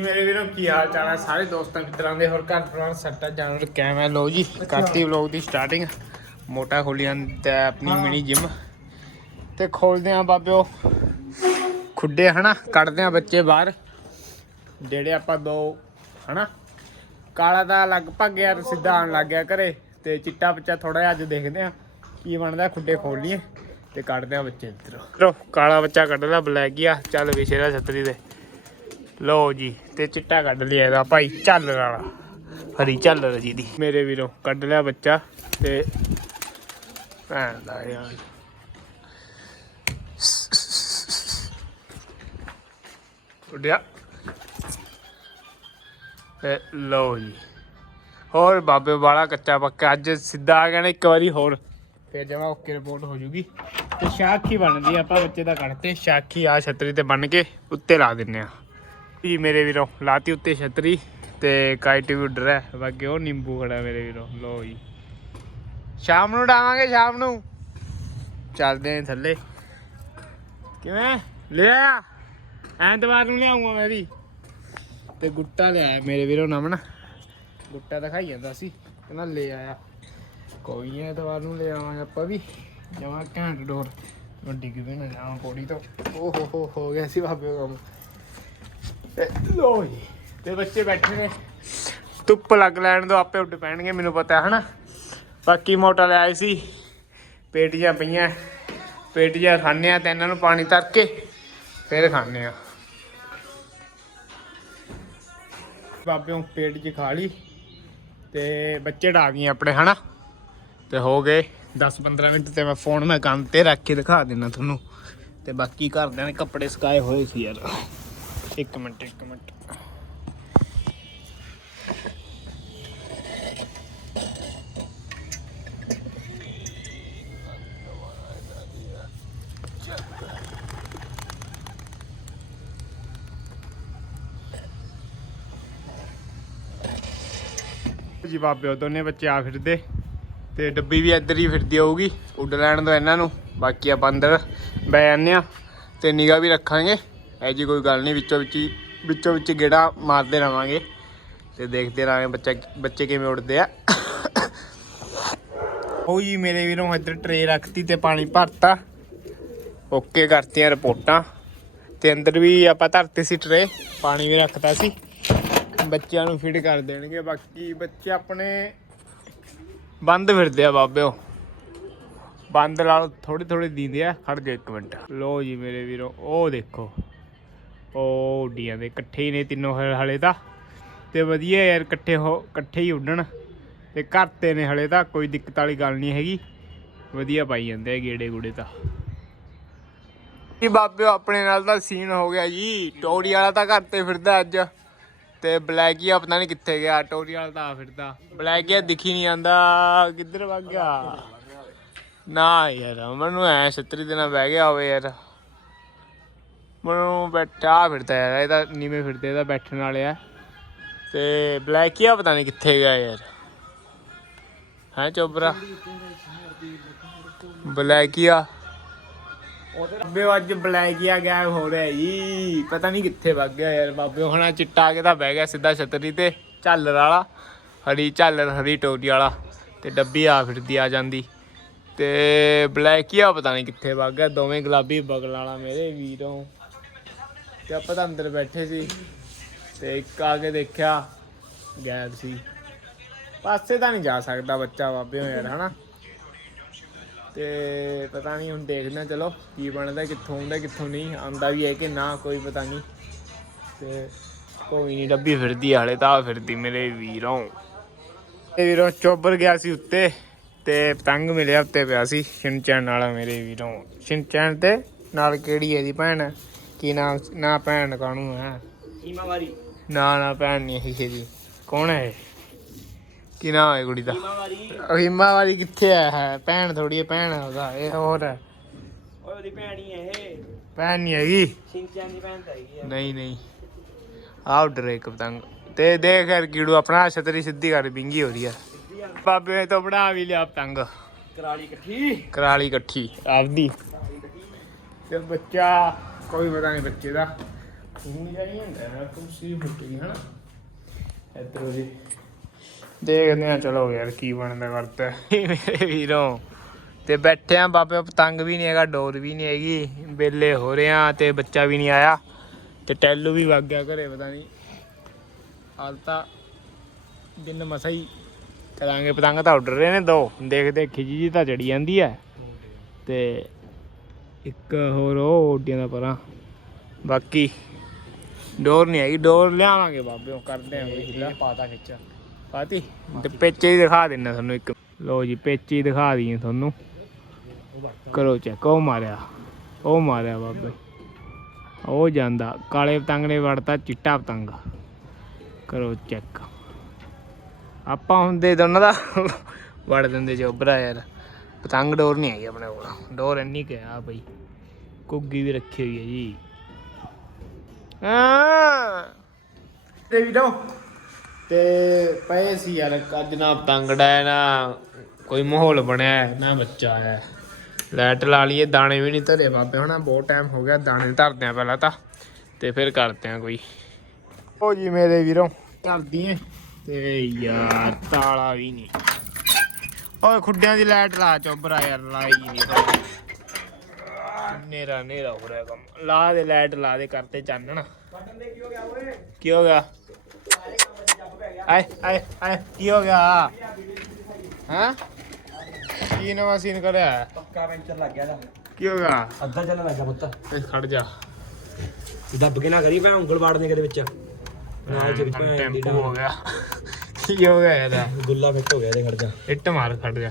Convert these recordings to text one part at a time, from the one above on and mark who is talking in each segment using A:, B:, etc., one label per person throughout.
A: ਮੇਰੇ ਵੀਰੋ ਕੀ ਹਾਲ ਚਾਲ ਹੈ ਸਾਰੇ ਦੋਸਤਾਂ ਮਿੱਤਰਾਂ ਦੇ ਹੋਰ ਘਰ ਪਰਿਵਾਰ ਸੱਟਾ ਜਾਨਵਰ ਕਿਵੇਂ ਹੈ ਲੋ ਜੀ ਕਰਤੀ ਵਲੌਗ ਦੀ ਸਟਾਰਟਿੰਗ ਮੋਟਾ ਖੋਲੀਆਂ ਤੇ ਆਪਣੀ ਮਿਨੀ ਜਿਮ ਤੇ ਖੋਲਦੇ ਆ ਬਾਬਿਓ ਖੁੱਡੇ ਹਨਾ? ਕੱਢਦੇ ਆ ਬੱਚੇ ਬਾਹਰ। ਜਿਹੜੇ ਆਪਾਂ ਦੋ ਹਨਾ? ਕਾਲਾ ਦਾ ਲਗਭਗ ਯਾਰ ਸਿੱਧਾ ਆਉਣ ਲੱਗ ਗਿਆ ਘਰੇ। ਤੇ ਚਿੱਟਾ ਬੱਚਾ ਥੋੜਾ ਜਿਹਾ ਅੱਜ ਦੇਖਦੇ ਆ ਕੀ ਬਣਦਾ ਖੁੱਡੇ ਖੋਲ ਲਈਏ ਤੇ ਕੱਢਦੇ ਆ ਬੱਚੇ ਇੱਧਰੋਂ ਕਾਲਾ ਬੱਚਾ ਕੱਢ ਲਿਆ ਬਲੈਕ ਆ। ਚੱਲ ਵਿਸ਼ੇ ਦਾ ਛਤਰੀ ਦੇ ਲਓ ਜੀ, ਤੇ ਚਿੱਟਾ ਕੱਢ ਲਿਆ ਇਹਦਾ ਭਾਈ ਚੱਲ ਵਾਲਾ। ਹਰੀ ਚੱਲ ਜੀ ਦੀ। ਮੇਰੇ ਵੀਰੋ ਕੱਢ ਲਿਆ ਬੱਚਾ, ਤੇ ਭੈਣ ਦਾ ਯਾਰ। ਉੱਡਿਆ। ਤੇ ਲਓ ਜੀ। ਹੋਰ ਬਾਬੇ ਵਾਲਾ ਕੱਚਾ ਪੱਕਾ, ਅੱਜ ਸਿੱਧਾ ਆ ਗਿਆ ਨਾ ਇੱਕ ਵਾਰੀ ਹੋਰ। ਫਿਰ ਜਮਾ ਓਕੇ ਰਿਪੋਰਟ ਹੋ ਜੂਗੀ। ਤੇ ਸ਼ਾਖੀ ਬਣਦੀ ਆਪਾਂ ਬੱਚੇ ਦਾ ਕੱਢਤੇ ਸ਼ਾਖੀ ਆ ਛਤਰੀ ਤੇ ਬਣ ਕੇ ਉੱਤੇ ਲਾ ਦਿੰਨੇ ਆ। ਜੀ ਮੇਰੇ ਵੀਰੋ, ਲਾਤੀ ਉੱਤੇ ਛਤਰੀ ਤੇ ਕਾਈਟ ਵੀ ਉੱਡ ਰਿਹਾ ਬਾਕੀ ਉਹ ਨਿੰਬੂ ਖੜਾ ਮੇਰੇ ਵੀਰੋ ਲੋ ਜੀ। ਸ਼ਾਮ ਨੂੰ ਡਾਵਾਂਗੇ ਸ਼ਾਮ ਨੂੰ। ਚੱਲਦੇ ਆਂ ਥੱਲੇ। ਕਿਵੇਂ? ਲੈ ਐਤਵਾਰ ਨੂੰ ਲਿਆਉਂਗਾ ਮੈਂ ਵੀ। ਤੇ ਗੁੱਟਾ ਲਿਆ ਮੇਰੇ ਵੀਰੋ ਨਮਨ। ਗੁੱਟਾ ਦਿਖਾਈ ਜਾਂਦਾ ਸੀ, ਕਹਿੰਦਾ ਲੈ ਆਇਆ। ਕੋਈ ਨਹੀਂ ਐਤਵਾਰ ਨੂੰ ਲੈ ਆਵਾਂਗੇ ਆਪਾਂ ਵੀ। ਜਮਾ ਘੈਂਟ ਡੋਰ। ਵੱਡੀ ਕਿਵੇਂ ਨਾ ਜਾਵਾਂ ਕੋੜੀ ਤੋਂ। ਓ ਹੋ ਹੋ ਹੋ ਗਿਆ ਸੀ ਬਾਬੇ ਕੰਮ। ਤੇ ਲੋ ਜੀ, ਤੇ ਬੱਚੇ ਬੈਠੇ ਨੇ। ਧੁੱਪ ਲੱਗ ਲੈਣ ਤੋਂ ਆਪੇ ਉੱਡ ਪੈਣਗੇ, ਮੈਨੂੰ ਪਤਾ ਹੈ ਹਨਾ? ਬਾਕੀ ਮੋਟਾ ਲੈ ਆਏ ਸੀ, ਪੇਟੀਆਂ ਪਈਆਂ, ਪੇਟੀਆਂ ਖਾਣੇ ਆ ਤੇ ਇਹਨਾਂ ਨੂੰ ਪਾਣੀ ਤਰ ਕੇ ਫਿਰ ਖਾਣੇ ਆ। ਬਾਬਿਓਂ ਪੇਟ 'ਚ ਖਾ ਲਈ, ਤੇ ਬੱਚੇ ਢਾ ਗਏ ਆਪਣੇ, ਹਨਾ? ਤੇ ਹੋ ਗਏ 10-15 ਮਿੰਟ, ਤੇ ਮੈਂ ਫੋਨ ਮੈਂ ਕੰਮ ਤੇ ਰੱਖ ਕੇ ਦਿਖਾ ਦਿੰਦਾ ਤੁਹਾਨੂੰ। ਤੇ ਬਾਕੀ ਘਰਦਿਆਂ ਨੇ ਕੱਪੜੇ ਸੁਕਾਏ ਹੋਏ ਸੀ ਯਾਰ। ਇੱਕ ਮਿੰਟ ਇੱਕ ਮਿੰਟ। ਜੀ ਬਾਬੇ, ਉਹ ਦੋਨੇ ਬੱਚੇ ਆ ਫਿਰਦੇ ਤੇ ਡੱਬੀ ਵੀ ਇੱਧਰ ਹੀ ਫਿਰਦੀ ਹੋਊਗੀ ਉੱਡ ਲੈਣ ਦੋ ਇਹਨਾਂ ਨੂੰ। ਬਾਕੀ ਆਪਾਂ ਅੰਦਰ ਬੈ ਜਾਂਦੇ ਆ ਤੇ ਨਿਗਾ ਵੀ ਰੱਖਾਂਗੇ। ਐ ਜੀ ਕੋਈ ਗੱਲ ਨਹੀਂ, ਵਿੱਚੋਂ ਵਿੱਚ ਹੀ, ਵਿੱਚੋਂ ਵਿੱਚ ਗੇੜਾ ਮਾਰਦੇ ਰਵਾਂਗੇ ਤੇ ਦੇਖਦੇ ਰਹਾਂਗੇ ਬੱਚਾ ਬੱਚੇ ਕਿਵੇਂ ਉੱਡਦੇ ਆ। ਉਹ ਜੀ ਮੇਰੇ ਵੀਰੋਂ ਇੱਧਰ ਟਰੇ ਰੱਖਤੀ ਤੇ ਪਾਣੀ ਭਰਤਾ। ਓਕੇ ਕਰਤੀਆਂ ਰਿਪੋਰਟਾਂ ਤੇ ਅੰਦਰ ਵੀ ਆਪਾਂ ਧਰਤੀ ਸੀ ਟਰੇ ਪਾਣੀ ਵੀ ਰੱਖਤਾ ਸੀ। ਬੱਚਿਆਂ ਨੂੰ ਫੀਡ ਕਰ ਦੇਣਗੇ, ਬਾਕੀ ਬੱਚੇ ਆਪਣੇ ਬੰਦ ਫਿਰਦੇ ਆ ਬਾਬਿਓ ਬੰਦ ਨਾਲ ਥੋੜੀ ਥੋੜੀ ਦਿੰਦੇ ਆ ਖੜ ਜਾ ਇੱਕ ਮਿੰਟ। ਲੋ ਜੀ ਮੇਰੇ ਵੀਰੋ, ਉਹ ਦੇਖੋ। ਉਹ ਉੱਡੀ ਜਾਂਦੇ ਇਕੱਠੇ ਹੀ ਨੇ ਤਿੰਨੋਂ ਹਲੇ ਤਾਂ। ਤੇ ਵਧੀਆ ਯਾਰ, ਇਕੱਠੇ ਹੋ, ਇਕੱਠੇ ਹੀ ਉੱਡਣ। ਤੇ ਘਰ ਤੇ ਨੇ ਹਲੇ ਤਾਂ, ਕੋਈ ਦਿੱਕਤ ਵਾਲੀ ਗੱਲ ਨਹੀਂ ਹੈਗੀ। ਵਧੀਆ ਪਾਈ ਜਾਂਦੇ ਆ ਗੇੜੇ ਗੂੜੇ ਤਾਂ। ਜੀ ਬਾਬਿਓ ਆਪਣੇ ਨਾਲ ਤਾਂ ਸੀਨ ਹੋ ਗਿਆ ਜੀ। ਟੋਰੀ ਵਾਲਾ ਤਾਂ ਘਰ ਤੇ ਫਿਰਦਾ ਅੱਜ। ਤੇ ਬਲੈਕੀਆ ਪਤਾ ਨਹੀਂ ਕਿੱਥੇ ਗਿਆ। ਟੋਰੀ ਵਾਲਾ ਤਾਂ ਆ ਫਿਰਦਾ ਬਲੈਕੀਆ ਦਿਖੀ ਨਹੀਂ ਆਂਦਾ ਕਿੱਧਰ ਵਗ ਗਿਆ? ਨਾ ਯਾਰ ਮੈਨੂੰ ਐ ਛਤਰੀ ਦੇ ਨਾਲ ਬਹਿ ਗਿਆ ਹੋਵੇ ਯਾਰ। ਮੈਨੂੰ ਬੈਠਾ ਫਿਰਦਾ ਯਾਰ ਇਹ ਤਾਂ ਨੀਵੇਂ ਫਿਰਦੇ ਇਹਦਾ ਬੈਠਣ ਵਾਲੇ ਆ। ਤੇ ਬਲੈਕੀਆ ਪਤਾ ਨਹੀਂ ਕਿੱਥੇ ਗਿਆ ਯਾਰ। ਹੈ ਚੋਬਰਾ ਬਲੈਕੀਆ। ਬਾਬੇ ਅੱਜ ਬਲੈਕੀਆ ਗਾਇਬ ਹੋ ਰਿਹਾ ਜੀ। ਪਤਾ ਨਹੀਂ ਕਿੱਥੇ ਵਗ ਗਿਆ ਯਾਰ ਬਾਬੇ। ਹਣਾ ਚਿੱਟਾ ਕੇ ਤਾਂ ਬਹਿ ਗਿਆ ਸਿੱਧਾ ਛਤਰੀ ਤੇ ਝਾਲਰ ਵਾਲਾ। ਹਰੀ ਝਾਲਰ ਹਰੀ ਟੋਟੀ ਵਾਲਾ। ਤੇ ਡੱਬੀ ਆ ਫਿਰਦੀ ਆ ਜਾਂਦੀ। ਤੇ ਬਲੈਕੀਆ ਪਤਾ ਨਹੀਂ ਕਿੱਥੇ ਵਗ ਗਿਆ। ਦੋਵੇਂ ਗੁਲਾਬੀ ਬਗਲ ਵਾਲਾ ਮੇਰੇ ਵੀਰੋਂ। ਤੇ ਆਪਾਂ ਤਾਂ ਅੰਦਰ ਬੈਠੇ ਸੀ ਤੇ ਇੱਕ ਆ ਕੇ ਦੇਖਿਆ ਗਾਇਬ ਸੀ। ਪਾਸੇ ਤਾਂ ਨਹੀਂ ਜਾ ਸਕਦਾ ਬੱਚਾ ਬਾਬੇ ਯਾਰ ਹਨਾ? ਤੇ ਪਤਾ ਨਹੀਂ ਹੁਣ ਦੇਖਦੇ ਹਾਂ, ਚਲੋ, ਕੀ ਬਣਦਾ, ਕਿੱਥੋਂ ਆਉਂਦਾ ਕਿੱਥੋਂ ਨਹੀਂ, ਆਉਂਦਾ ਵੀ ਹੈ ਕਿ ਨਾ, ਕੋਈ ਪਤਾ ਨਹੀਂ। ਤੇ ਕੋਈ ਨਹੀਂ, ਡੱਬੀ ਫਿਰਦੀ ਆ, ਹਲੇ ਤਾਂ ਫਿਰਦੀ ਮੇਰੇ ਵੀਰੋਂ। ਤੇ ਵੀਰੋਂ ਚੋਬਰ ਗਿਆ ਸੀ ਉੱਤੇ ਤੇ ਪਤੰਗ ਮਿਲਿਆ ਉੱਤੇ ਪਿਆ ਸੀ ਸ਼ਿਨਚੈਨ ਵਾਲਾ ਮੇਰੇ ਵੀਰੋਂ। ਸ਼ਿਨਚੈਨ ਤੇ ਨਾਲ ਕਿਹੜੀ ਹੈ ਦੀ ਭੈਣ? ਕੀ ਨਾਮ ਨਾ ਭੈਣ ਕਾਣੂ ਹੈ
B: ਈਮਾਵਾਰੀ
A: ਨਾ ਨਾ ਭੈਣ ਨਹੀਂ ਹੈ ਜੀ ਕੌਣ ਹੈ ਇਹ? ਕੀ ਨਾਮ ਹੈ ਕੁੜੀ ਦਾ?
B: ਈਮਾਵਾਰੀ
A: ਹਿੰਮਾ ਵਾਲੀ ਕਿੱਥੇ ਆ? ਹੈ ਭੈਣ ਥੋੜੀ ਹੈ ਭੈਣ ਆ ਉਹਦਾ ਇਹ ਹੋਰ ਹੈ।
B: ਓਏ ਉਹਦੀ ਭੈਣ ਹੀ ਹੈ ਇਹ।
A: ਭੈਣ ਨਹੀਂ ਹੈਗੀ?
B: ਸਿੰਚਾਨ ਦੀ ਭੈਣ ਤਾਂ ਹੈਗੀ ਆ।
A: ਨਹੀਂ ਨਹੀਂ। ਆਹ ਡਰੇ ਇੱਕ ਪਤੰਗ। ਤੇ ਦੇਖ ਯਾਰ ਕੀੜੂ ਆਪਣਾ ਛਤਰੀ ਸਿੱਧੀ ਕਰ ਬਿੰਗੀ ਹੋ ਰਹੀ ਆ। ਬਾਬੇ ਨੇ ਤਾਂ ਬਣਾ ਵੀ ਲਿਆ ਪਤੰਗ।
B: ਕਰਾਲੀ ਇਕੱਠੀ।
A: ਕਰਾਲੀ ਇਕੱਠੀ ਆਪਦੀ। ਤੇ ਬੱਚਾ। ਕੋਈ ਪਤਾ ਨਹੀਂ ਬੱਚੇ ਦਾ। ਹੁਣ ਜਾਈ ਹੁੰਦਾ ਨਾ ਕੁਰਸੀ ਫੁੱਟ ਹਨਾ? ਇੱਧਰੋਂ ਜੀ। ਦੇਖਦੇ ਆ ਚਲੋ ਯਾਰ ਕੀ ਬਣਦਾ ਕਰਦਾ ਮੇਰੇ ਵੀਰੋ ਤੇ ਬੈਠੇ ਆ ਬਾਬੇ ਪਤੰਗ ਵੀ ਨਹੀਂ ਹੈਗਾ ਡੋਰ ਵੀ ਨਹੀਂ ਹੈਗੀ। ਬੇਲੇ ਹੋ ਰਹੇ ਆ ਤੇ ਬੱਚਾ ਵੀ ਨਹੀਂ ਆਇਆ। ਤੇ ਟੈਲੂ ਵੀ ਵਗ ਗਿਆ ਘਰੇ ਪਤਾ ਨਹੀਂ। ਹਾਲ ਤਾਂ ਦਿਨ ਮਸਾ ਹੀ ਕਰਾਂਗੇ ਪਤੰਗ ਤਾਂ ਉੱਡ ਰਹੇ ਨੇ ਦੋ। ਦੇਖਦੇ ਖਿਜੀ ਜੀ ਤਾਂ ਚੜੀ ਜਾਂਦੀ ਹੈ। ਤੇ ਇੱਕ ਹੋਰ ਉਹ ਉੱਡੀਆਂ ਦਾ ਪਰਾਂ। ਬਾਕੀ ਡੋਰ ਨਹੀਂ ਹੈਗੀ ਡੋਰ ਲਿਆਵਾਂਗੇ ਬਾਬੇ ਉਹ ਕਰਦੇ ਆਂ ਕੋਈ ਹਿੱਲਾ
B: ਪਾਤਾ ਖਿੱਚ।
A: ਪਾਤੀ? ਤੇ ਪੇਚੇ ਹੀ ਦਿਖਾ ਦਿੰਨਾ ਤੁਹਾਨੂੰ ਇੱਕ। ਲੋ ਜੀ ਪੇਚੇ ਹੀ ਦਿਖਾ ਦਈਏ ਤੁਹਾਨੂੰ। ਕਰੋ ਚੈੱਕ ਉਹ ਮਾਰਿਆ ਉਹ ਮਾਰਿਆ ਬਾਬੇ। ਉਹ ਜਾਂਦਾ ਕਾਲੇ ਪਤੰਗ ਨੇ ਵੜਤਾ ਚਿੱਟਾ ਪਤੰਗ। ਕਰੋ ਚੈੱਕ ਆਪਾਂ ਹੁੰਦੇ ਦੋਨਾਂ ਦਾ ਵੜ ਦਿੰਦੇ ਜੋਬਰਾ ਯਾਰ। ਪਤੰਗ ਡੋਰ ਨਹੀਂ ਹੈਗੀ ਆਪਣੇ ਕੋਲ। ਡੋਰ ਇੰਨੀ ਕਿਹਾ ਬਈ। ਕੁੱਗੀ ਵੀ ਰੱਖੀ ਹੋਈ ਹੈ ਜੀ। ਹਾਂ। ਤੇ ਵੀਰੋ ਤੇ ਪਏ ਸੀ ਯਾਰ ਅੱਜ ਨਾ ਪਤੰਗ ਡਾਇਆ ਨਾ ਕੋਈ ਮਾਹੌਲ ਬਣਿਆ ਹੈ, ਨਾ ਬੱਚਾ ਆਇਆ। ਲਾਈਟ ਲਾ ਲਈਏ ਦਾਣੇ ਵੀ ਨਹੀਂ ਧਰੇ ਬਾਬੇ ਹਣਾ ਬਹੁਤ ਟਾਈਮ ਹੋ ਗਿਆ ਦਾਣੇ ਧਰਦੇ ਆ ਪਹਿਲਾਂ ਤਾਂ ਤੇ ਫਿਰ ਕਰਦੇ ਆ ਕੋਈ। ਉਹ ਜੀ ਮੇਰੇ ਵੀਰੋ। ਧਰਦੀ ਏ ਤੇ ਯਾਰ ਤਾਲਾ ਵੀ ਨਹੀਂ। ਓਏ ਖੁੱਡਿਆਂ ਦੀ ਲਾਈਟ ਲਾ ਚੋਬਰਾ ਯਾਰ ਲਾਈ ਨਹੀਂ ਨੇਰਾ ਨੇਰਾ ਹੋ ਰਿਹਾ ਕੰਮ। ਲਾ ਦੇ ਲਾਈਟ ਲਾ ਦੇ ਕਰਤੇ ਚਾਨਣ। ਕੀ ਹੋ ਗਿਆ? ਆਏ ਆਏ ਆਏ ਕੀ ਹੋ ਗਿਆ? ਹਾਂ? ਕੀ ਨਵਾਂ ਸੀਨ ਕਰਿਆ?
B: ਪੱਕਾ ਪੈਂਚਰ ਲੱਗ ਗਿਆ ਦਾ
A: ਕੀ ਹੋ ਗਿਆ?
B: ਅੱਧਾ ਚੱਲਣ ਲੱਗਾ ਪੁੱਤ।
A: ਇਹ ਖੜ ਜਾ।
B: ਦੱਬ ਕੇ ਨਾ ਕਰੀ ਭੈਣ ਉਂਗਲ ਵਾੜਨੇ ਕਦੇ ਵਿੱਚ। ਭੈਣ ਦੀ
A: ਟੈਂਪੂ ਹੋ ਗਿਆ। ਕੀ ਹੋ ਗਿਆ ਇਹਦਾ?
B: ਗੁੱਲਾ ਫਿੱਟ ਹੋ ਗਿਆ ਇਹਦੇ ਖੜ ਜਾ।
A: ਇੱਟ ਮਾਰ ਖੜ ਜਾ।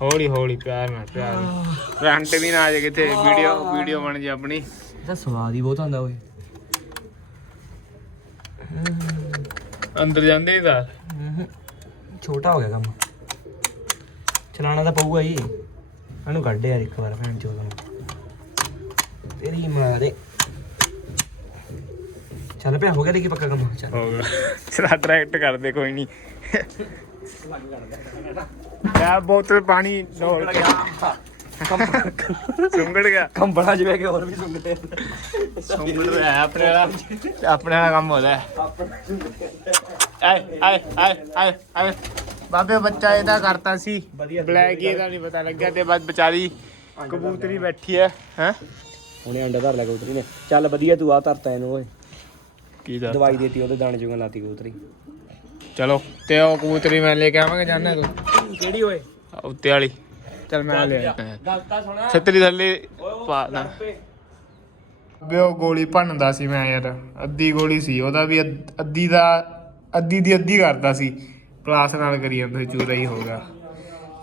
A: ਹੌਲੀ ਹੌਲੀ ਪਿਆਰ ਨਾਲ ਪਿਆਰ ਨਾਲ। ਰੰਟ ਵੀ ਨਾ ਆ ਜਾ ਕਿਤੇ ਵੀਡੀਓ ਵੀਡੀਓ ਬਣ ਜਾ ਆਪਣੀ।
B: ਇਹਦਾ ਸਵਾਦ ਹੀ ਬਹੁਤ ਆਉਂਦਾ ਓਏ।
A: ਅੰਦਰ ਜਾਂਦੇ ਹੀ ਤਾਂ
B: ਛੋਟਾ ਹੋ ਗਿਆ ਕੰਮ। ਚਲਾਣਾ ਤਾਂ ਪਊਗਾ ਹੀ ਇਹਨੂੰ ਕੱਢ ਯਾਰ ਇੱਕ ਵਾਰ ਭੈਣ ਚੋਦ ਨੂੰ। ਤੇਰੀ ਮਾਂ ਦੇ। ਚੱਲ ਪਿਆ ਹੋ ਗਿਆ ਦੇਖੀ ਪੱਕਾ ਕੰਮ? ਚੱਲ।
A: ਹੋ ਗਿਆ। ਚਲਾ ਡਾਇਰੈਕਟ ਕਰਦੇ ਕੋਈ ਨਹੀਂ ਯਾਰ ਬੋਤਲ ਪਾਣੀ ਡੋਲ ਸੁੰਗੜ ਗਿਆ।
B: ਕੰਬੜਾ ਜਿਵੇਂ ਕਿ ਹੋਰ ਵੀ ਸੁੰਗਦੇ।
A: ਸੁੰਗੜ ਰਿਹਾ ਆਪਣੇ ਵਾਲਾ। ਆਪਣੇ ਵਾਲਾ ਕੰਮ ਹੋਦਾ ਆਏ ਆਏ ਆਏ ਆਏ ਆਏ। ਬਾਬੇ ਬੱਚਾ ਇਹਦਾ ਕਰਤਾ ਸੀ।
B: ਵਧੀਆ।
A: ਬਲੈਕ ਇਹਦਾ ਨਹੀਂ ਪਤਾ ਲੱਗਿਆ ਤੇ ਬਸ ਵਿਚਾਰੀ ਕਬੂਤਰੀ ਬੈਠੀ ਹੈ ਹੈ?
B: ਹੁਣੇ ਅੰਡਾ ਧਰ ਲਿਆ ਕਬੂਤਰੀ ਨੇ। ਚੱਲ ਵਧੀਆ ਤੂੰ ਆ ਧਰਤਾ ਇਹਨੂੰ ਓਏ।
A: ਕੀ ਦਾ
B: ਦਵਾਈ ਦੇਤੀ ਉਹਦੇ ਦਾਣੇ ਚੁਗਣ ਲਾਤੀ ਕਬੂਤਰੀ।
A: ਚਲੋ ਤੇ ਉਹ ਕਬੂਤਰੀ ਮੈਂ ਲੈ ਕੇ ਆਵਾਂਗਾ ਜਾਣਾ ਤੂੰ?
B: ਕਿਹੜੀ ਓਏ?
A: ਉੱਤੇ ਵਾਲੀ। ਚਲ ਮੈਂ ਲੈ ਆਇਆ
B: ਗੱਲ ਤਾਂ ਸੁਣਾ
A: ਛਤਰੀ ਥੱਲੇ ਪਾ ਨਾ ਵੀ ਉਹ ਗੋਲੀ ਭੰਨਦਾ ਸੀ ਮੈਂ ਯਾਰ ਅੱਧੀ ਗੋਲੀ ਸੀ ਉਹਦਾ ਵੀ ਅੱਧ- ਦਾ ਅੱਧੀ ਦੀ ਅੱਧੀ ਕਰਦਾ ਸੀ। ਪਲਾਸ ਨਾਲ ਕਰੀ ਜਾਂਦਾ ਚੂਰਾ ਹੀ ਹੋ ਗਿਆ।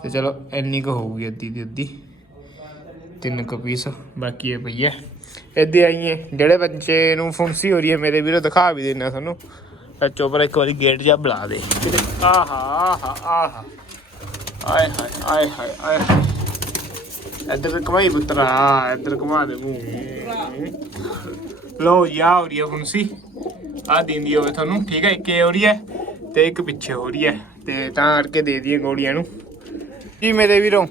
A: ਤੇ ਚਲੋ ਇੰਨੀ ਕੁ ਹੋਊਗੀ ਅੱਧੀ ਦੀ ਅੱਧੀ। ਤਿੰਨ ਕੁ ਪੀਸ ਬਾਕੀ ਇਹ ਪਈ ਹੈ। ਇੱਦੇ ਆਈਏ ਜਿਹੜੇ ਬੱਚੇ ਨੂੰ ਫੁੰਸੀ ਹੋ ਰਹੀ ਹੈ, ਮੇਰੇ ਵੀਰੋ ਦਿਖਾ ਵੀ ਦੇਣਾ ਤੁਹਾਨੂੰ। ਤਾਂ ਚੋਪਰ ਇੱਕ ਵਾਰੀ ਗੇਟ ਜਿਹਾ ਬੁਲਾ ਦੇ। ਆਹਾ ਆਹਾ ਆਹਾ। ਆਏ ਹਾਏ ਆਏ ਹਾਏ, ਆਏ ਇੱਧਰ ਕਮਾਈ ਪੁੱਤਰਾ, ਇੱਧਰ ਕਮਾ ਦੇ ਮੂੰਹ। ਲੋ ਯਾ ਹੋ ਰਹੀ ਹੈ ਫੁੰਸੀ। ਆ ਦਿੰਦੀ ਹੋਵੇ ਤੁਹਾਨੂੰ, ਠੀਕ ਹੈ, ਇੱਕ ਇਹ ਹੋ ਰਹੀ ਹੈ ਤੇ ਇੱਕ ਪਿੱਛੇ ਹੋ ਰਹੀ ਹੈ ਤੇ ਤਾਂ ਕਰਕੇ ਦੇ ਦਈਏ ਗੋਲੀਆਂ ਨੂੰ। ਜੀ ਮੇਰੇ ਵੀਰੋ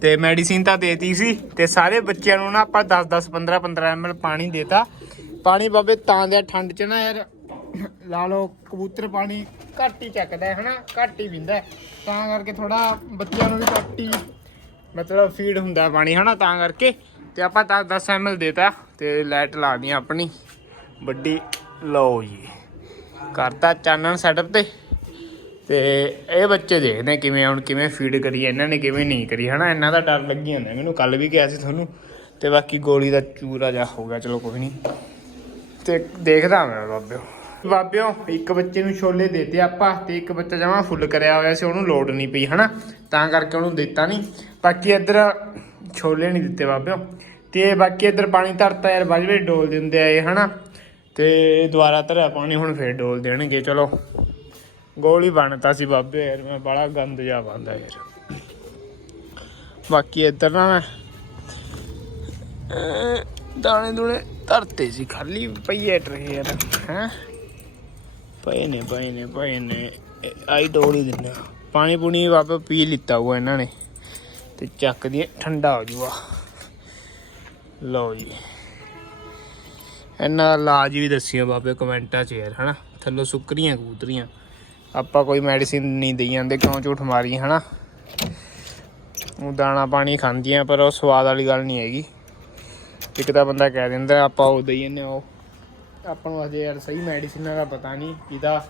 A: ਤੇ ਮੈਡੀਸਿਨ ਤਾਂ ਦੇਤੀ ਸੀ ਤੇ ਸਾਰੇ ਬੱਚਿਆਂ ਨੂੰ ਨਾ ਆਪਾਂ 10 10 15 15 ml ਪਾਣੀ ਦੇਤਾ। ਪਾਣੀ ਬਾਬੇ ਤਾਂ ਦੇ ਠੰਡ ਚ ਨਾ ਯਾਰ ਲਾ ਲਓ, ਕਬੂਤਰ ਪਾਣੀ ਘੱਟ ਹੀ ਚੱਕਦਾ ਹੈ, ਹਨਾ? ਘੱਟ ਹੀ ਪੀਂਦਾ ਤਾਂ ਕਰਕੇ ਥੋੜਾ ਬੱਚਿਆਂ ਨੂੰ ਵੀ ਘੱਟ ਹੀ ਮਤਲਬ ਫੀਡ ਹੁੰਦਾ ਪਾਣੀ, ਹਨਾ? ਤਾਂ ਕਰਕੇ। ਤੇ ਆਪਾਂ 10 10 ml ਦੇਤਾ ਤੇ ਲਾਈਟ ਲਾ ਦੀਆਂ ਆਪਣੀ। ਵੱਡੀ, ਲਓ ਜੀ। ਕਰਤਾ ਚਾਨਣ ਸੈਟਅਪ ਤੇ। ਤੇ ਇਹ ਬੱਚੇ ਦੇਖਦੇ ਕਿਵੇਂ ਹੁਣ ਕਿਵੇਂ ਫੀਡ ਕਰੀ ਇਹਨਾਂ ਨੇ ਕਿਵੇਂ ਨਹੀਂ ਕਰੀ, ਹਨਾ? ਇਹਨਾਂ ਦਾ ਡਰ ਲੱਗੀ ਜਾਂਦਾ। ਮੈਨੂੰ ਕੱਲ ਵੀ ਕਿਹਾ ਸੀ ਤੁਹਾਨੂੰ, ਤੇ ਬਾਕੀ ਗੋਲੀ ਦਾ ਚੂਰਾ ਜਾ ਹੋ ਗਿਆ, ਚਲੋ ਕੋਈ ਨਹੀਂ। ਤੇ ਦੇਖਦਾ ਮੈਂ ਬਾਬਿਓ। ਬਾਬਿਓ, ਇੱਕ ਬੱਚੇ ਨੂੰ ਛੋਲੇ ਦੇਤੇ ਆਪਾਂ, ਤੇ ਇੱਕ ਬੱਚਾ ਜਮਾ ਫੁੱਲ ਕਰਿਆ ਹੋਇਆ ਸੀ, ਉਹਨੂੰ ਲੋਡ ਨਹੀਂ ਪਈ, ਹਨਾ? ਤਾਂ ਕਰਕੇ ਉਹਨੂੰ ਦਿੱਤਾ ਨਹੀਂ। ਬਾਕੀ ਇੱਧਰ ਛੋਲੇ ਨਹੀਂ ਦਿੱਤੇ ਬਾਬਿਓ। ਤੇ ਬਾਕੀ ਇੱਧਰ ਪਾਣੀ ਧਰਤਾ ਯਾਰ ਬਾਜਵੇ ਡੋਲ ਦਿੰਦੇ ਆ ਇਹ, ਹਨਾ? ਤੇ ਦੁਬਾਰਾ ਧਰਿਆ ਪਾਣੀ, ਹੁਣ ਫੇਰ ਡੋਲ ਦੇਣਗੇ, ਚਲੋ। ਗੋਲੀ ਬਣਤਾ ਸੀ ਬਾਬੇ, ਯਾਰ ਮੈਂ ਬੜਾ ਗੰਦ ਜਾ ਪਾਉਂਦਾ ਯਾਰ। ਬਾਕੀ ਇੱਧਰ ਨਾ ਮੈਂ ਦਾਣੇ ਦੂਣੇ ਧਰਤੇ ਸੀ, ਖਾਲੀ ਪਈਏ ਟਰੇ ਯਾਰ, ਹੈ? ਪਏ ਨੇ ਪਏ ਨੇ ਪਏ ਨੇ। ਆਈ ਡੋਲੀ ਦਿੰਨਾ ਪਾਣੀ ਪੂਣੀ ਬਾਬੇ ਪੀ ਲਿੱਤਾ ਉਹ ਇਹਨਾਂ ਨੇ, ਤੇ ਚੱਕ ਦੀ ਠੰਡਾ ਹੋ ਜੂਗਾ। ਲਓ ਜੀ। ਇਹਨਾਂ ਦਾ ਇਲਾਜ ਵੀ ਦੱਸਿਓ ਬਾਬੇ, ਕਮੈਂਟਾਂ 'ਚ ਯਾਰ, ਹਨਾ? ਥੱਲੋਂ ਸੁੱਕਰੀਆਂ ਕਬੂਤਰੀਆਂ। ਆਪਾਂ ਕੋਈ ਮੈਡੀਸਿਨ ਨਹੀਂ ਦੇਈ ਜਾਂਦੇ, ਕਿਉਂ ਝੂਠ ਮਾਰੀ, ਹਨਾ? ਉਹ ਦਾਣਾ ਪਾਣੀ ਖਾਂਦੀਆਂ ਪਰ ਉਹ ਸਵਾਦ ਵਾਲੀ ਗੱਲ ਨਹੀਂ ਹੈਗੀ। ਇੱਕ ਤਾਂ ਬੰਦਾ ਕਹਿ ਦਿੰਦਾ, ਆਪਾਂ ਉਹ ਦੇਈ ਜਾਂਦੇ ਹਾਂ, ਉਹ। ਆਪਾਂ ਨੂੰ ਅਜੇ ਯਾਰ ਸਹੀ ਮੈਡੀਸਿਨਾਂ ਦਾ ਪਤਾ ਨਹੀਂ ਕਿਹਦਾ,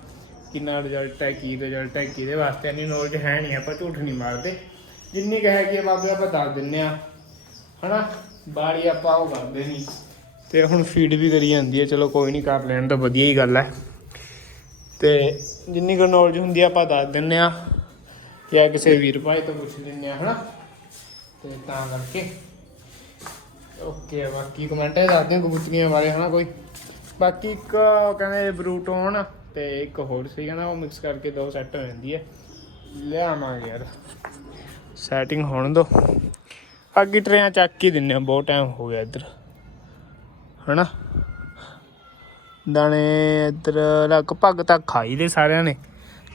A: ਕਿੰਨਾ ਰਿਜ਼ਲਟ ਹੈ, ਕੀ ਰਿਜ਼ਲਟ ਹੈ, ਕਿਹਦੇ ਵਾਸਤੇ ਇੰਨੀ ਨੌਲੇਜ ਹੈ ਨਹੀਂ, ਆਪਾਂ ਝੂਠ ਨਹੀਂ ਮਾਰਦੇ। ਜਿੰਨੀ ਕਹੇ ਕਿ ਬਾਬੇ, ਆਪਾਂ ਦੱਸ ਦਿੰਨੇ ਆ ਹਨਾ? ਬਾੜੀ ਆਪਾਂ ਉਹ ਕਰਦੇ ਨਹੀਂ। ਤੇ ਹੁਣ ਫੀਡ ਵੀ ਕਰੀ ਜਾਂਦੀ ਹੈ, ਚਲੋ ਕੋਈ ਨਹੀਂ, ਕਰ ਲੈਣ ਤਾਂ ਵਧੀਆ ਹੀ ਗੱਲ ਹੈ। ਤੇ ਜਿੰਨੀ ਕੁ ਨੌਲੇਜ ਹੁੰਦੀ ਆ ਆਪਾਂ ਦੱਸ ਦਿੰਨੇ ਆ ਜਾਂ ਕਿਸੇ ਵੀਰ ਭਾਈ ਤੋਂ ਪੁੱਛ ਲੈਂਦੇ ਆ, ਹਨਾ? ਤੇ ਤਾਂ ਕਰਕੇ। ਓਕੇ ਬਾਕੀ ਕਮੈਂਟ ਦੱਸ ਦਿਓ ਕਬੂਤਰੀਆਂ ਬਾਰੇ, ਹਨਾ ਕੋਈ? ਬਾਕੀ ਇੱਕ ਕਹਿੰਦੇ ਬਰੂਟੋਨ ਤੇ ਇੱਕ ਹੋਰ ਸੀ ਨਾ ਉਹ ਮਿਕਸ ਕਰਕੇ ਦੋ ਸੈੱਟ ਹੋ ਜਾਂਦੀ ਹੈ ਲਿਆਵਾਂਗੇ ਯਾਰ। ਸੈਟਿੰਗ ਹੋਣ ਦੋ। ਅੱਗੇ ਟਰੇਆਂ ਚੱਕ ਹੀ ਦਿੰਨੇ ਆ, ਬਹੁਤ ਟਾਈਮ ਹੋ ਗਿਆ ਇੱਧਰ। ਹਨਾ? ਦਾਣੇ ਇੱਧਰ ਲਗਭਗ ਤਾਂ ਖਾਈ ਦੇ ਸਾਰਿਆਂ ਨੇ।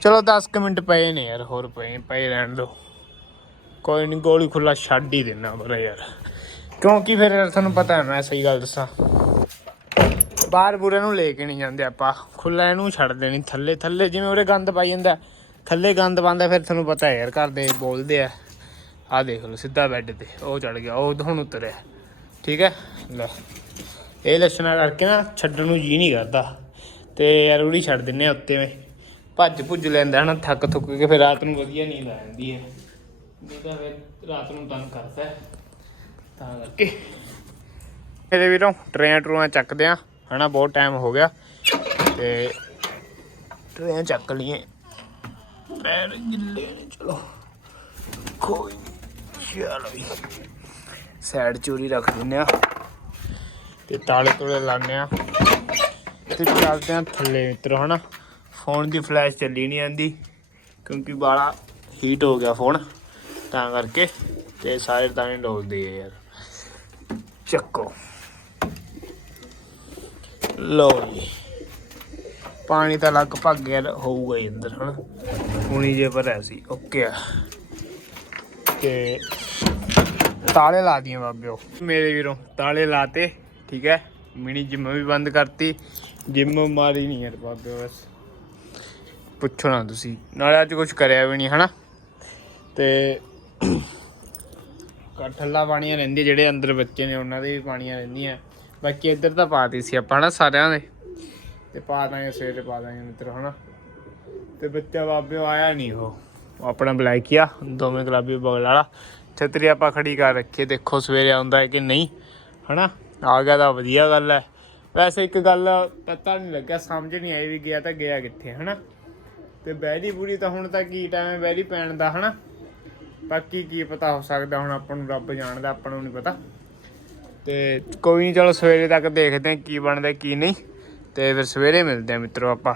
A: ਚਲੋ 10 ਕੁ ਮਿੰਟ ਪਏ ਨੇ ਯਾਰ, ਹੋਰ ਪਏ ਪਏ ਰਹਿਣ ਦੋ। ਕੋਈ ਨਹੀਂ ਗੋਲੀ ਖੁੱਲਾ ਛੱਡ ਹੀ ਦੇਣਾ ਬਰਾ ਯਾਰ। ਕਿਉਂਕਿ ਫਿਰ ਯਾਰ ਤੁਹਾਨੂੰ ਪਤਾ ਹੈ ਮੈਂ ਸਹੀ ਗੱਲ ਦੱਸਾਂ। ਬਾਹਰ ਬੁਰੇ ਨੂੰ ਲੈ ਕੇ ਨਹੀਂ ਜਾਂਦੇ ਆਪਾਂ। ਖੁੱਲਾ ਇਹਨੂੰ ਛੱਡ ਦੇਣੀ, ਥੱਲੇ ਥੱਲੇ ਜਿਵੇਂ ਉਰੇ ਗੰਦ ਪਾਈ ਜਾਂਦਾ। ਥੱਲੇ ਗੰਦ ਪਾਉਂਦਾ ਫਿਰ ਤੁਹਾਨੂੰ ਪਤਾ ਹੈ ਯਾਰ, ਘਰ ਦੇ ਬੋਲਦੇ ਆ। ਆ ਦੇਖ ਲਓ, ਸਿੱਧਾ ਬੈੱਡ ਤੇ, ਉਹ ਚੜ ਗਿਆ, ਉਹ ਹੁਣ ਉਤਰਿਆ। ਠੀਕ ਹੈ? ਲੈ। ਇਹ ਲੱਛਣਾ ਕਰਕੇ ਨਾ ਛੱਡਣ ਨੂੰ ਜੀ ਨਹੀਂ ਕਰਦਾ। ਤੇ ਯਾਰ ਉਰੀ ਛੱਡ ਦਿੰਨੇ ਆ ਉੱਤੇ ਮੈਂ। ਭੱਜ ਭੁੱਜ ਲੈਂਦਾ ਹਨਾ, ਥੱਕ ਥੁੱਕ ਕੇ ਫਿਰ ਰਾਤ ਨੂੰ ਵਧੀਆ ਨੀਂਦ ਆ ਜਾਂਦੀ ਹੈ। ਨਹੀਂ ਤਾਂ ਫਿਰ ਰਾਤ ਨੂੰ ਤੰਗ ਕਰਦਾ। ਤਾਂ ਕਰਕੇ। ਮੇਰੇ ਵੀਰੋਂ ਟਰੇਨ ਟਰੂਆਂ ਚੱਕਦੇ ਆ। ਹਨਾ, ਬਹੁਤ ਟਾਈਮ ਹੋ ਗਿਆ। ਤੇ ਟਰੇਨ ਚੱਕ ਲਈਏ ਪੈਰ ਗਿੱਲੇ ਨੇ, ਚਲੋ। ਕੋਈ ਚਲੋ ਸਾਈਡ ਚੋਰੀ ਰੱਖ ਦਿੰਨੇ ਆ। ਤੇ ਤਾਲੇ ਤੋਲੇ ਲਾਉਂਦੇ ਆ ਤੇ ਚੱਲਦੇ ਆ ਥੱਲੇ ਮਿੱਤਰੋ, ਹਨਾ? ਫੋਨ ਦੀ ਫਲੈਸ਼ ਚੱਲੀ ਨਹੀਂ ਆਂਦੀ ਕਿਉਂਕਿ ਬਾਲਾ ਹੀਟ ਹੋ ਗਿਆ ਫੋਨ ਤਾਂ ਕਰਕੇ ਤੇ ਸਾਰੇ ਦਾਣੇ ਡੋਲਦੇ ਆ ਯਾਰ। ਚੱਕੋ। ਲੋ ਜੀ। ਪਾਣੀ ਤਾਂ ਲਗਭਗ ਗਿਆ, ਹੋਊਗਾ ਹੀ ਅੰਦਰ, ਹਨਾ? ਹੁਣੀ ਜੇ ਭਰਿਆ ਸੀ ਓਕੇ ਆ। ਤੇ ਤਾਲੇ ਲਾ ਦੀਆਂ ਬਾਬਿਓ। ਮੇਰੇ ਵੀਰੋਂ, ਤਾਲੇ ਲਾਤੇ ਠੀਕ ਹੈ? ਮਿਨੀ ਜਿਮ ਵੀ ਬੰਦ ਕਰਤੀ। ਜਿਮ ਮਾਰੀ ਨਹੀਂ ਯਾਰ ਬਾਬੇ, ਬਸ। ਪੁੱਛੋ ਨਾ ਤੁਸੀਂ। ਨਾਲੇ ਅੱਜ ਕੁਝ ਕਰਿਆ ਵੀ ਨਹੀਂ ਹਨਾ? ਤੇ ਕਠੱਲਾ ਪਾਣੀਆਂ ਰਹਿੰਦੀਆਂ ਜਿਹੜੇ ਅੰਦਰ ਬੱਚੇ ਨੇ, ਉਹਨਾਂ ਦੇ ਵੀ ਪਾਣੀਆਂ ਰਹਿੰਦੀਆਂ। ਬਾਕੀ ਇੱਧਰ ਤਾਂ ਪਾਤੀ ਸੀ ਆਪਾਂ ਨਾ ਸਾਰਿਆਂ ਦੇ ਤੇ ਪਾ ਦਾਂਗੇ, ਸਵੇਰੇ ਪਾ ਦਾਂਗੇ ਮਿੱਤਰ, ਹਨਾ? ਤੇ ਬੱਚਾ ਬਾਬੇ ਆਇਆ ਨਹੀਂ ਉਹ। ਉਹ ਆਪਣਾ ਬਲੈਕੀਆ, ਦੋਵੇਂ ਗੁਲਾਬੀ ਬਗਲ ਵਾਲਾ। ਛਤਰੀ ਆਪਾਂ ਖੜੀ ਕਰ ਰੱਖੀ ਦੇਖੋ ਸਵੇਰੇ ਆਉਂਦਾ ਹੈ ਕਿ ਨਹੀਂ, ਹਨਾ? ਆ ਗਿਆ ਤਾਂ ਵਧੀਆ ਗੱਲ ਹੈ ਵੈਸੇ ਇੱਕ ਗੱਲ ਪਤਾ ਨਹੀਂ ਲੱਗਿਆ, ਸਮਝ ਨਹੀਂ ਆਈ ਵੀ ਗਿਆ ਤਾਂ ਗਿਆ ਕਿੱਥੇ, ਹਨਾ? ਤੇ ਬੈਰੀ ਬੁਰੀ ਤਾਂ ਹੁਣ ਤਾਂ ਕੀ ਟਾਈਮ ਹੈ ਬੈਰੀ ਪੈਣ ਦਾ, ਹਨਾ? ਬਾਕੀ ਕੀ ਪਤਾ ਹੋ ਸਕਦਾ ਹੁਣ ਆਪਾਂ ਨੂੰ ਰੱਬ ਜਾਣਦਾ, ਆਪਾਂ ਨੂੰ ਨਹੀਂ ਪਤਾ। ਤੇ ਕੋਈ ਨਹੀਂ ਚਲੋ ਸਵੇਰੇ ਤੱਕ ਦੇਖਦੇ ਹਾਂ ਕੀ ਬਣਦਾ, ਕੀ ਨਹੀਂ। ਤੇ ਫਿਰ ਸਵੇਰੇ ਮਿਲਦੇ ਆ ਮਿੱਤਰੋ ਆਪਾਂ।